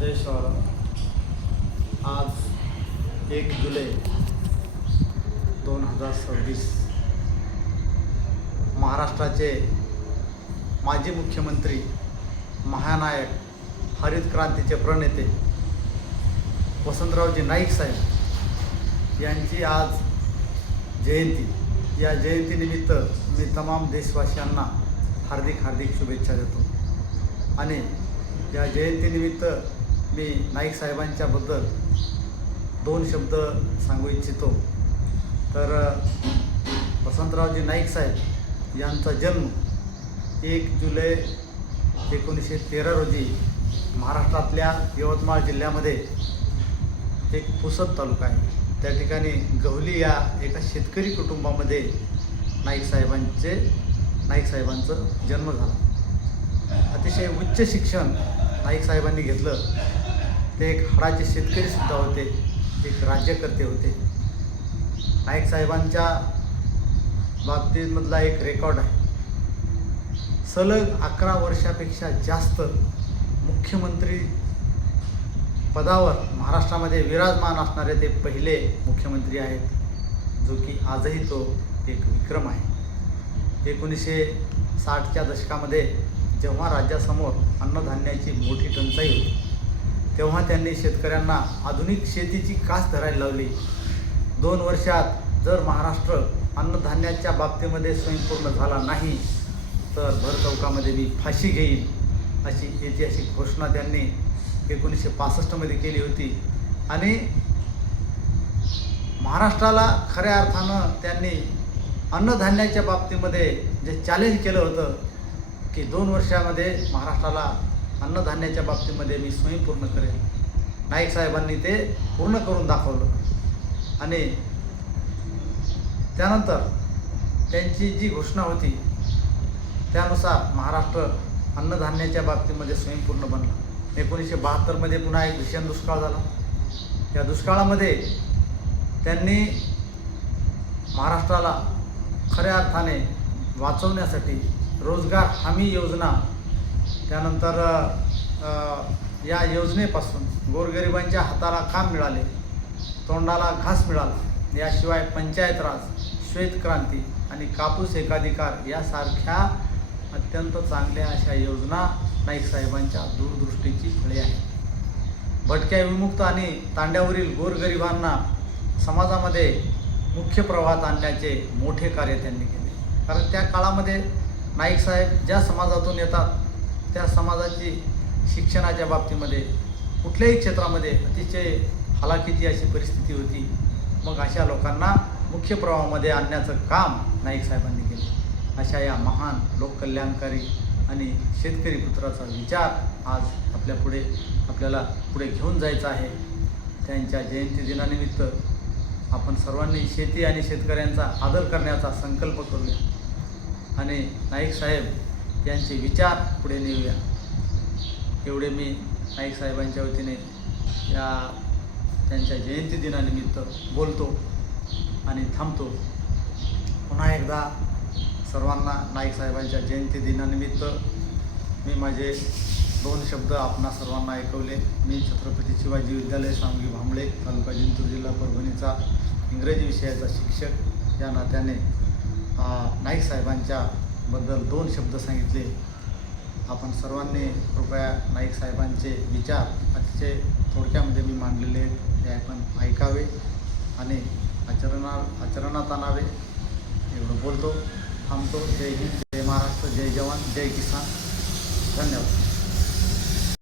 जय शिवराम। आज 1 जुलै 2026 महाराष्ट्राचे माजी मुख्यमंत्री, महानायक, हरित क्रांतीचे प्रणेते वसंतरावजी नाईक साहेब यांची आज जयंती। या जयंतीनिमित्त मी तमाम देशवासियांना हार्दिक शुभेच्छा देतो आणि या जयंतीनिमित्त मी नाईक साहेबांच्याबद्दल 2 शब्द सांगू इच्छितो। तर वसंतरावजी नाईक साहेब यांचा जन्म 1 जुलै 1913 रोजी महाराष्ट्रातल्या यवतमाळ जिल्ह्यामध्ये एक पुसद तालुका आहे, त्या ठिकाणी गवली या एका शेतकरी कुटुंबामध्ये नाईक साहेबांचा जन्म झाला। अतिशय उच्च शिक्षण नाईक साहेबांनी घेतलं। ते एक हाडाचे शेतकरीसुद्धा होते, एक राज्यकर्ते होते। नाईक साहेबांच्या बाबतीमधला एक रेकॉर्ड आहे, सलग 11 वर्षापेक्षा जास्त मुख्यमंत्री पदावर महाराष्ट्रामध्ये विराजमान असणारे ते पहिले मुख्यमंत्री आहेत, जो की आजही तो एक विक्रम आहे। 1960च्या दशकामध्ये जेव्हा राज्यासमोर अन्नधान्याची मोठी टंचाई होती, तेव्हा त्यांनी शेतकऱ्यांना आधुनिक शेतीची कास धरायला लावली। 2 वर्षात जर महाराष्ट्र अन्नधान्याच्या बाबतीमध्ये स्वयंपूर्ण झाला नाही तर भर चौकामध्ये मी फाशी घेईन, अशी ऐतिहासिक घोषणा त्यांनी 1965मध्ये केली होती। आणि महाराष्ट्राला खऱ्या अर्थानं त्यांनी अन्नधान्याच्या बाबतीमध्ये जे चॅलेंज केलं होतं की 2 वर्षामध्ये महाराष्ट्राला अन्नधान्याच्या बाबतीमध्ये मी स्वयंपूर्ण करेन, नाईक साहेबांनी ते पूर्ण करून दाखवलं। आणि त्यानंतर त्यांची जी घोषणा होती त्यानुसार महाराष्ट्र अन्नधान्याच्या बाबतीमध्ये स्वयंपूर्ण बनला। 1972मध्ये पुन्हा एक भीषण दुष्काळ झाला। या दुष्काळामध्ये त्यांनी महाराष्ट्राला खऱ्या अर्थाने वाचवण्यासाठी रोजगार हमी योजना, त्यानंतर या योजनेपासून गोरगरिबांच्या हाताला काम मिळाले, तोंडाला घास मिळाला। याशिवाय पंचायत राज, श्वेत क्रांती आणि कापूस एकाधिकार यासारख्या अत्यंत चांगल्या अशा योजना नाईक साहेबांच्या दूरदृष्टीची फळे आहे। भटक्या, विमुक्त आणि तांड्यावरील गोरगरिबांना समाजामध्ये मुख्य प्रवाहात आणण्याचे मोठे कार्य त्यांनी केले। कारण त्या काळामध्ये नाईक साहेब ज्या समाजातून येतात त्या समाजाची शिक्षणाच्या बाबतीमध्ये कुठल्याही क्षेत्रामध्ये अतिशय हलाखीची अशी परिस्थिती होती। मग अशा लोकांना मुख्य प्रवाहामध्ये आणण्याचं काम नाईक साहेबांनी केलं। अशा या महान लोककल्याणकारी आणि शेतकरी पुत्राचा विचार आज आपल्याला पुढे घेऊन जायचा आहे। त्यांच्या जयंती दिनानिमित्त आपण सर्वांनी शेती आणि शेतकऱ्यांचा आदर करण्याचा संकल्प करूया आणि नाईक साहेब यांचे विचार पुढे नेऊया। एवढे मी नाईक साहेबांच्या वतीने त्यांच्या जयंती दिनानिमित्त बोलतो आणि थांबतो। पुन्हा एकदा सर्वांना नाईक साहेबांच्या जयंती दिनानिमित्त मी माझे 2 शब्द आपणा सर्वांना ऐकवले। मी छत्रपती शिवाजी विद्यालय सांगवी भांबळे, तालुका जिंतूर, जिल्हा परभणीचा इंग्रजी विषयाचा शिक्षक या नात्याने नाईक साहेबांच्याबद्दल 2 शब्द सांगितले। आपण सर्वांनी कृपया नाईक साहेबांचे विचार अतिशय थोडक्यामध्ये मी मांडलेले आहेत, ते आपण ऐकावे आणि आचरणात आणावे। एवढं बोलतो, थांबतो। जय हिंद, जय महाराष्ट्र, जय जवान, जय किसान। धन्यवाद।